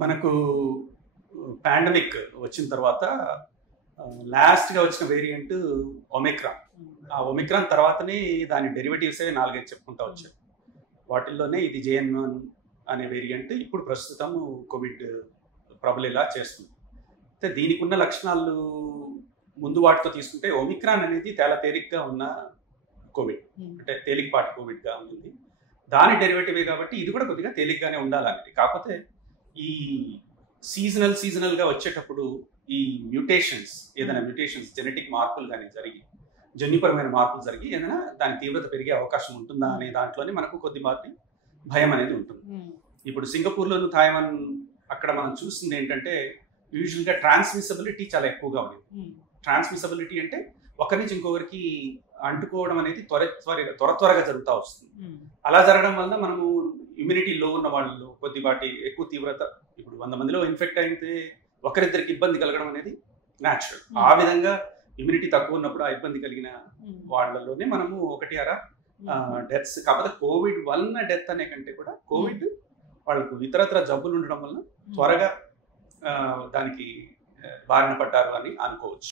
మనకు పాండమిక్ వచ్చిన తర్వాత లాస్ట్గా వచ్చిన వేరియంట్ ఒమిక్రాన్. ఆ ఒమిక్రాన్ తర్వాతనే దాని డెరివేటివ్సే 4-5 చెప్పుకుంటా వచ్చాయి. వాటిల్లోనే ఇది JN1 అనే వేరియంట్ ఇప్పుడు ప్రస్తుతం కోవిడ్ ప్రబలేలా చేస్తుంది. అయితే దీనికి ఉన్న లక్షణాలు ముందు వాటితో తీసుకుంటే ఒమిక్రాన్ అనేది చాలా తేలిగ్గా ఉన్న కోవిడ్, అంటే తేలికపాటి కోవిడ్గా ఉంది. దాని డెరివేటివే కాబట్టి ఇది కూడా కొద్దిగా తేలిగ్గానే ఉండాలనేది. కాకపోతే ఈ సీజనల్గా వచ్చేటప్పుడు ఈ మ్యూటేషన్స్, ఏదైనా మ్యూటేషన్స్, జెనెటిక్ మార్పులు కానీ జరిగి, జన్యుపరమైన మార్పులు జరిగి ఏదైనా దాని తీవ్రత పెరిగే అవకాశం ఉంటుందా అనే దాంట్లోనే మనకు కొద్దిపాటి భయం అనేది ఉంటుంది. ఇప్పుడు సింగపూర్లోను, తాయివాన్ అక్కడ మనం చూసింది ఏంటంటే యూజువల్గా ట్రాన్స్మిసబిలిటీ చాలా ఎక్కువగా ఉంది. ట్రాన్స్మిసబిలిటీ అంటే ఒకరి నుంచి ఇంకొకరికి అంటుకోవడం అనేది త్వరగా జరుగుతూ వస్తుంది. అలా జరగడం వల్ల మనము ఇమ్యూనిటీ లో ఉన్న వాళ్ళు కొద్దిపాటి ఎక్కువ తీవ్రత, ఇప్పుడు 100 మందిలో ఇన్ఫెక్ట్ అయితే ఒకరిద్దరికి ఇబ్బంది కలగడం అనేది న్యాచురల్. ఆ విధంగా ఇమ్యూనిటీ తక్కువ ఉన్నప్పుడు ఆ ఇబ్బంది కలిగిన వాళ్ళలోనే మనము 1-6 డెత్స్. కాకపోతే కోవిడ్ వలన డెత్ అనే కంటే కూడా కోవిడ్ వాళ్ళకు ఇతరత్ర జబ్బులు ఉండడం వల్ల త్వరగా దానికి బారిన పడ్డారు అని అనుకోవచ్చు.